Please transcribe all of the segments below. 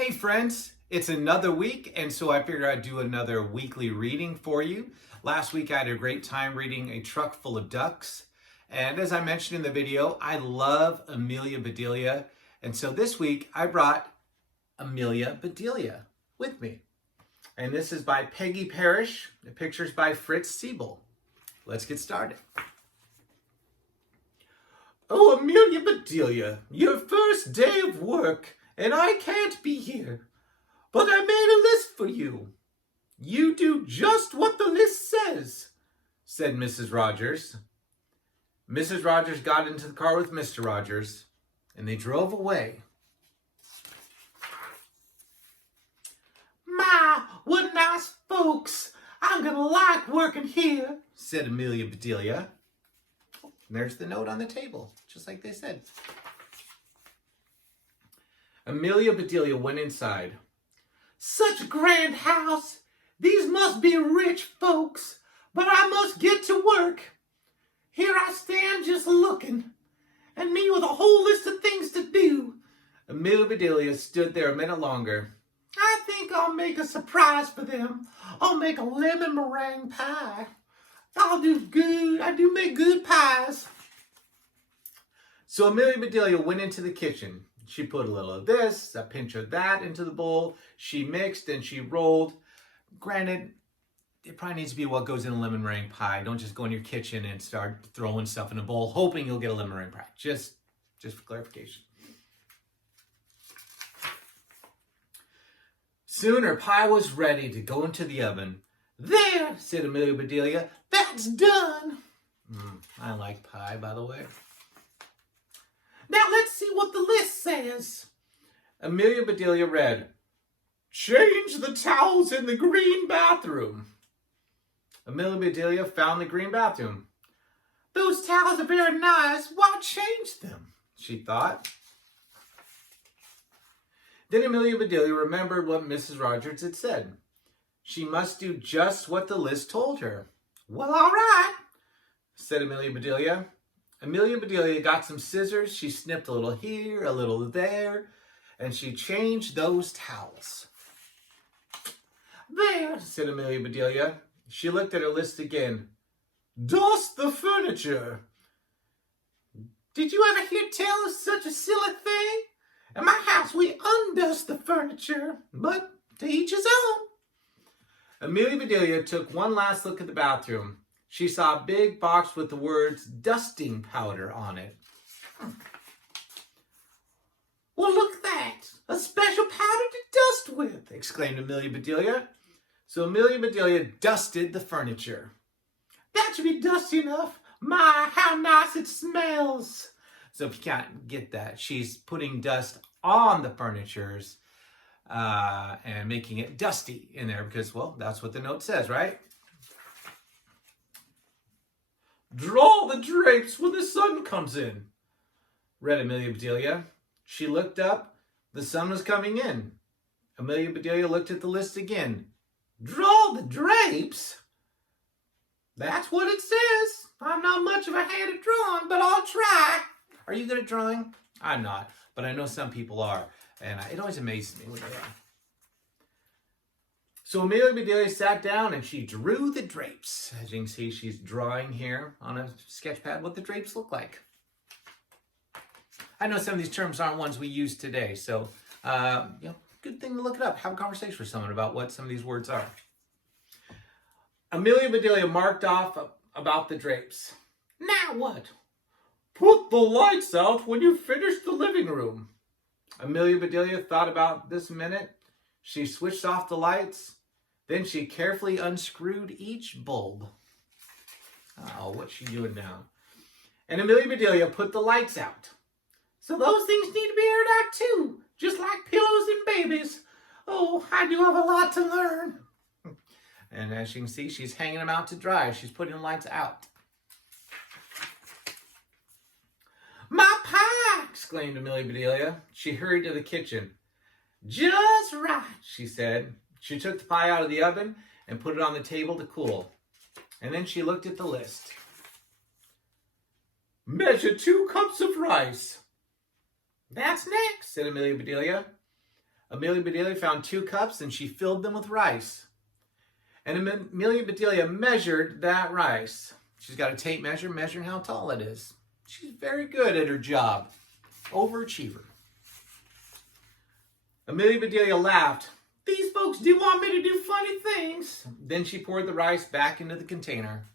Hey friends, it's another week, and so I figured I'd do another weekly reading for you. Last week I had a great time reading A Truck Full of Ducks, and as I mentioned in the video, I love Amelia Bedelia, and so this week I brought Amelia Bedelia with me. And this is by Peggy Parish, the picture's by Fritz Siebel. Let's get started. Oh, Amelia Bedelia, your first day of work, and I can't be here. But I made a list for you. You do just what the list says, said Mrs. Rogers. Mrs. Rogers got into the car with Mr. Rogers, and they drove away. My, what nice folks. I'm going to like working here, said Amelia Bedelia. And there's the note on the table, just like they said. Amelia Bedelia went inside. Such a grand house. These must be rich folks, but I must get to work. Here I stand just looking, and me with a whole list of things to do. Amelia Bedelia stood there a minute longer. I think I'll make a surprise for them. I'll make a lemon meringue pie. I'll do good. I do make good pies. So Amelia Bedelia went into the kitchen. She put a little of this, a pinch of that into the bowl. She mixed and she rolled. Granted, it probably needs to be what goes in a lemon meringue pie. Don't just go in your kitchen and start throwing stuff in a bowl, hoping you'll get a lemon meringue pie. Just for clarification. Soon her pie was ready to go into the oven. There, said Amelia Bedelia, that's done. I like pie, by the way. Now let's see what the list says. Amelia Bedelia read, change the towels in the green bathroom. Amelia Bedelia found the green bathroom. Those towels are very nice. Why change them? She thought. Then Amelia Bedelia remembered what Mrs. Rogers had said. She must do just what the list told her. Well, all right, said Amelia Bedelia. Amelia Bedelia got some scissors. She snipped a little here, a little there, and she changed those towels. There, said Amelia Bedelia. She looked at her list again. Dust the furniture. Did you ever hear tell of such a silly thing? In my house, we undust the furniture, but to each his own. Amelia Bedelia took one last look at the bathroom. She saw a big box with the words dusting powder on it. Well, look at that. A special powder to dust with, exclaimed Amelia Bedelia. So Amelia Bedelia dusted the furniture. That should be dusty enough. My, how nice it smells. So if you can't get that, she's putting dust on the furnitures and making it dusty in there because, well, that's what the note says, right? Draw the drapes when the sun comes in, read Amelia Bedelia. She looked up. The sun was coming in. Amelia Bedelia looked at the list again. Draw the drapes? That's what it says. I'm not much of a hand at drawing, but I'll try. Are you good at drawing? I'm not, but I know some people are, and it always amazes me when they are. So Amelia Bedelia sat down and she drew the drapes. As you can see, she's drawing here on a sketch pad what the drapes look like. I know some of these terms aren't ones we use today, so good thing to look it up. Have a conversation with someone about what some of these words are. Amelia Bedelia marked off about the drapes. Now what? Put the lights out when you finish the living room. Amelia Bedelia thought about this a minute. She switched off the lights. Then she carefully unscrewed each bulb. Oh, what's she doing now? And Amelia Bedelia put the lights out. So those things need to be aired out too, just like pillows and babies. Oh, I do have a lot to learn. And as you can see, she's hanging them out to dry. She's putting the lights out. My pie! Exclaimed Amelia Bedelia. She hurried to the kitchen. Just right, she said. She took the pie out of the oven and put it on the table to cool. And then she looked at the list. Measure 2 cups of rice. That's next, said Amelia Bedelia. Amelia Bedelia found 2 cups and she filled them with rice. And Amelia Bedelia measured that rice. She's got a tape measure measuring how tall it is. She's very good at her job. Overachiever. Amelia Bedelia laughed. These folks do want me to do funny things. Then she poured the rice back into the container.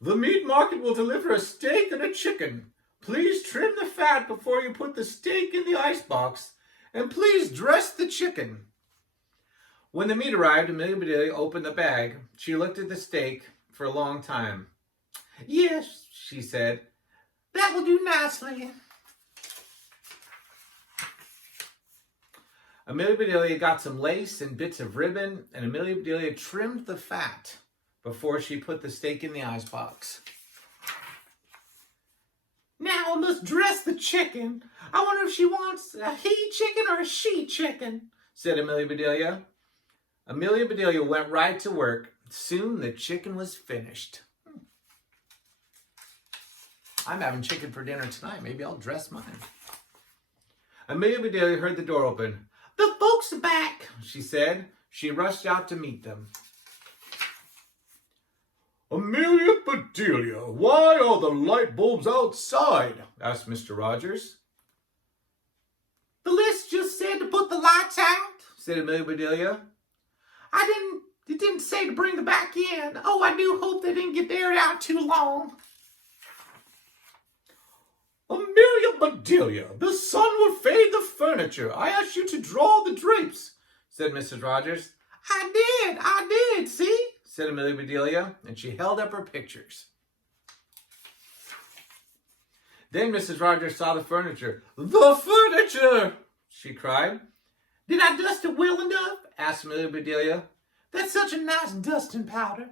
The meat market will deliver a steak and a chicken. Please trim the fat before you put the steak in the icebox. And please dress the chicken. When the meat arrived, Amelia Bedelia opened the bag. She looked at the steak for a long time. Yes, she said, that will do nicely. Amelia Bedelia got some lace and bits of ribbon, and Amelia Bedelia trimmed the fat before she put the steak in the icebox. Now I must dress the chicken. I wonder if she wants a he chicken or a she chicken, said Amelia Bedelia. Amelia Bedelia went right to work. Soon the chicken was finished. I'm having chicken for dinner tonight. Maybe I'll dress mine. Amelia Bedelia heard the door open. The folks are back, she said. She rushed out to meet them. Amelia Bedelia, why are the light bulbs outside? Asked Mr. Rogers. The list just said to put the lights out, said Amelia Bedelia. It didn't say to bring them back in. Oh, I do hope they didn't get aired out too long. Amelia Bedelia, the sun will fade the furniture. I asked you to draw the drapes, said Mrs. Rogers. I did, see, said Amelia Bedelia, and she held up her pictures. Then Mrs. Rogers saw the furniture. The furniture, she cried. Did I dust it well enough? Asked Amelia Bedelia. That's such a nice dusting powder.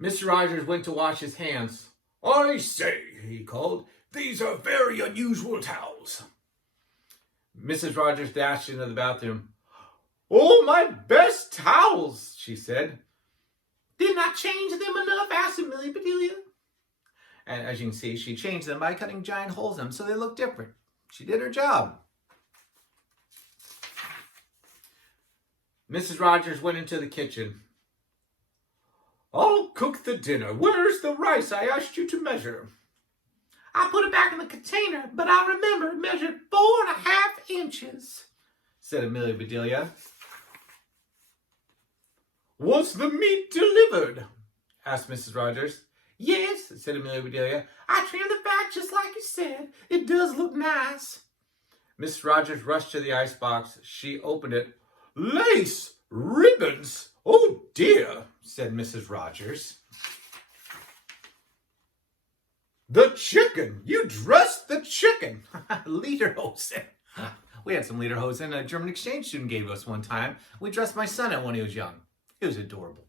Mr. Rogers went to wash his hands. I say, he called, these are very unusual towels. Mrs. Rogers dashed into the bathroom. Oh, my best towels, she said. Didn't I change them enough? Asked Amelia Bedelia. And as you can see, she changed them by cutting giant holes in them so they look different. She did her job. Mrs. Rogers went into the kitchen. I'll cook the dinner. Where's the rice I asked you to measure? I put it back in the container, but I remember it measured 4.5 inches, said Amelia Bedelia. Was the meat delivered? Asked Mrs. Rogers. Yes, said Amelia Bedelia. I trimmed the fat just like you said. It does look nice. Mrs. Rogers rushed to the icebox. She opened it. Lace! Ribbons! Oh dear, said Mrs. Rogers. The chicken! You dressed the chicken! Lederhosen. We had some Lederhosen a German exchange student gave us one time. We dressed my son at when he was young. It was adorable.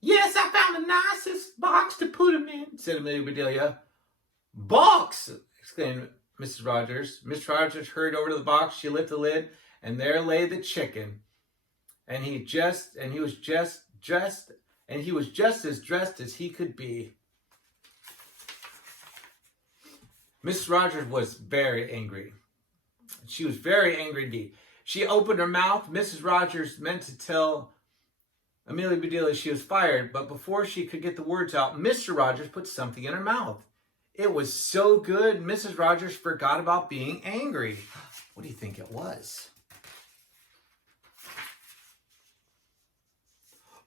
Yes, I found the nicest box to put him in, said Amelia Bedelia. Box! Exclaimed Mrs. Rogers. Miss Rogers hurried over to the box. She lifted the lid, and there lay the chicken. And he was just as dressed as he could be. Mrs. Rogers was very angry. She was very angry indeed. She opened her mouth. Mrs. Rogers meant to tell Amelia Bedelia she was fired, but before she could get the words out, Mr. Rogers put something in her mouth. It was so good, Mrs. Rogers forgot about being angry. What do you think it was?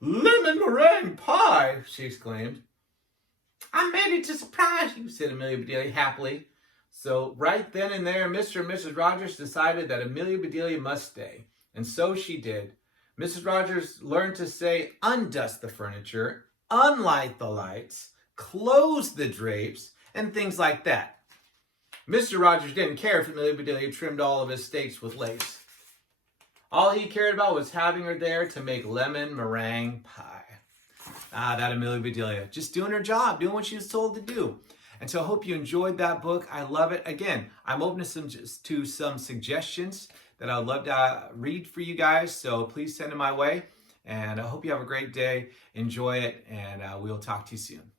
Lemon meringue pie, she exclaimed. I made it to surprise you, said Amelia Bedelia happily. So right then and there, Mr. and Mrs. Rogers decided that Amelia Bedelia must stay. And so she did. Mrs. Rogers learned to say, undust the furniture, unlight the lights, close the drapes, and things like that. Mr. Rogers didn't care if Amelia Bedelia trimmed all of his steaks with lace. All he cared about was having her there to make lemon meringue pie. That Amelia Bedelia. Just doing her job, doing what she was told to do. And so I hope you enjoyed that book. I love it. Again, I'm open to some suggestions that I'd love to read for you guys. So please send them my way. And I hope you have a great day. Enjoy it. And we'll talk to you soon.